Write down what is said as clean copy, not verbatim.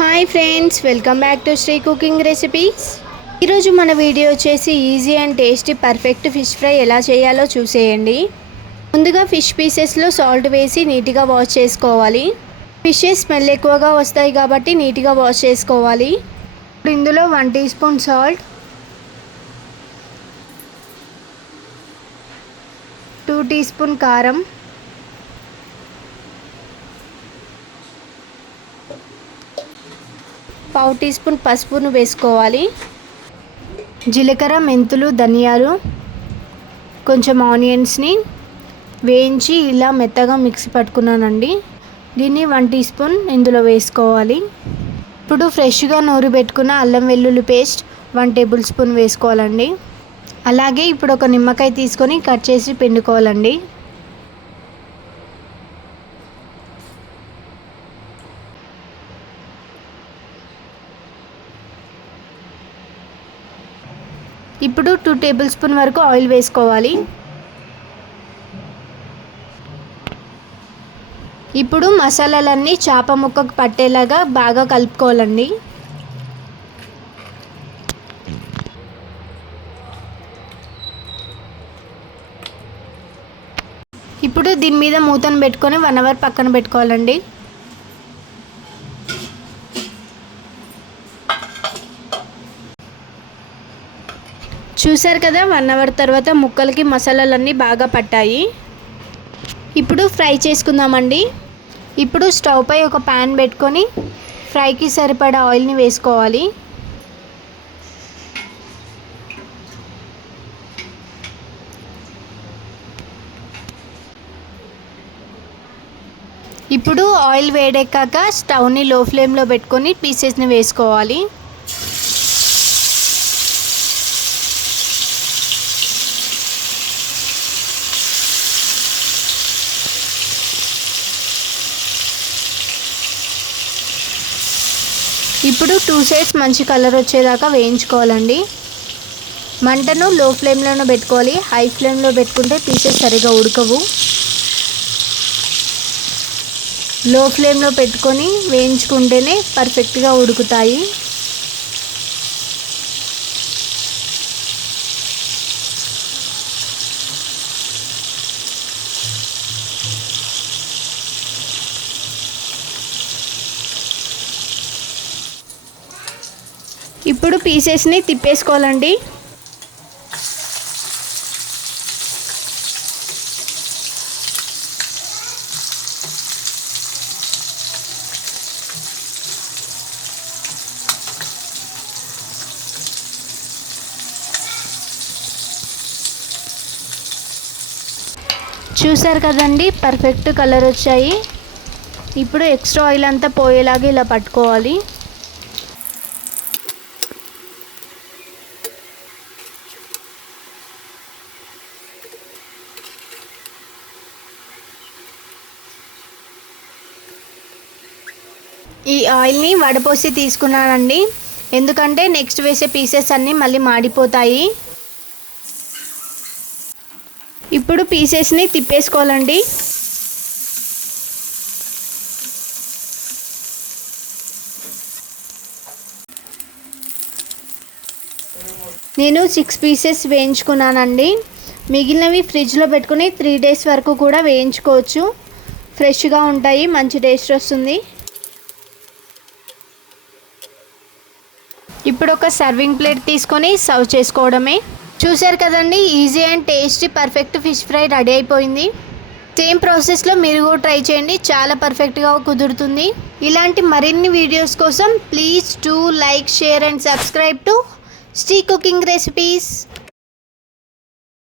Hi friends, welcome back to Sri cooking recipes. ఈరోజు మన video వచ్చేసి easy and tasty perfect fish fry ఎలా చేయాలో చూసేయండి. ముందుగా ఫిష్ పీసెస్లో సాల్ట్ వేసి నీట్గా వాష్ చేసుకోవాలి. ఫిషెస్ స్మెల్ ఎక్కువగా వస్తాయి కాబట్టి నీట్గా వాష్ చేసుకోవాలి. ఇప్పుడు ఇందులో 1 teaspoon salt, 2 teaspoon కారం, 1/2 టీ స్పూన్ పసుపును వేసుకోవాలి. జీలకర్ర, మెంతులు, ధనియాలు, కొంచెం ఆనియన్స్ని వేయించి ఇలా మెత్తగా మిక్సీ పట్టుకున్నానండి. దీన్ని 1 టీ స్పూన్ ఇందులో వేసుకోవాలి. ఇప్పుడు ఫ్రెష్గా నూరి పెట్టుకున్న అల్లం వెల్లుల్లి పేస్ట్ 1 టేబుల్ స్పూన్ వేసుకోవాలండి. అలాగే ఇప్పుడు ఒక నిమ్మకాయ తీసుకొని కట్ చేసి పిండుకోవాలండి. ఇప్పుడు 2 టేబుల్ స్పూన్ వరకు ఆయిల్ వేసుకోవాలి. ఇప్పుడు మసాలాలన్నీ చేప ముక్కకు పట్టేలాగా బాగా కలుపుకోవాలండి. ఇప్పుడు దీని మీద మూతను పెట్టుకొని 1 అవర్ పక్కన పెట్టుకోవాలండి. చూసారు కదా, 1 అవర్ తర్వాత ముక్కలకి మసాలాలన్నీ బాగా పట్టాయి. ఇప్పుడు ఫ్రై చేసుకుందామండి. ఇప్పుడు స్టవ్ పై ఒక ప్యాన్ పెట్టుకొని ఫ్రైకి సరిపడా ఆయిల్ని వేసుకోవాలి. ఇప్పుడు ఆయిల్ వేడెక్కాక స్టవ్ని లో ఫ్లేమ్లో పెట్టుకొని పీసెస్ని వేసుకోవాలి. ఇప్పుడు 2 సైడ్స్ మంచి కలర్ వచ్చేదాకా వేయించుకోవాలండి. మంటను లో ఫ్లేమ్లోనే పెట్టుకోవాలి. హై ఫ్లేమ్లో పెట్టుకుంటే పీసెస్ సరిగా ఉడకవు. లో ఫ్లేమ్లో పెట్టుకొని వేయించుకుంటేనే పర్ఫెక్ట్గా ఉడుకుతాయి. ఇప్పుడు పీసెస్ని తిప్పేసుకోవాలండి. చూసారు కదండి, పర్ఫెక్ట్ కలర్ వచ్చాయి. ఇప్పుడు ఎక్స్ట్రా ఆయిల్ అంతా పోయేలాగా ఇలా పట్టుకోవాలి. ఈ ఆయిల్ని వడపోసి తీసుకున్నానండి, ఎందుకంటే నెక్స్ట్ వేసే పీసెస్ అన్నీ మళ్ళీ మాడిపోతాయి. ఇప్పుడు పీసెస్ని తిప్పేసుకోవాలండి. నేను 6 పీసెస్ వేయించుకున్నానండి. మిగిలినవి ఫ్రిడ్జ్లో పెట్టుకుని 3 డేస్ వరకు కూడా వేయించుకోవచ్చు. ఫ్రెష్గా ఉంటాయి, మంచి టేస్ట్ వస్తుంది. ఇప్పుడు ఒక సర్వింగ్ ప్లేట్ తీసుకొని సర్వ్ చేసుకోవడమే. చూసారు కదండి, easy and tasty perfect fish fry ready అయిపోయింది. సేమ్ ప్రాసెస్లో మీరు కూడా ట్రై చేయండి, చాలా పర్ఫెక్ట్గా కుదురుతుంది. ఇలాంటి మరిన్ని వీడియోస్ కోసం please do like, share and subscribe to Sri cooking recipes.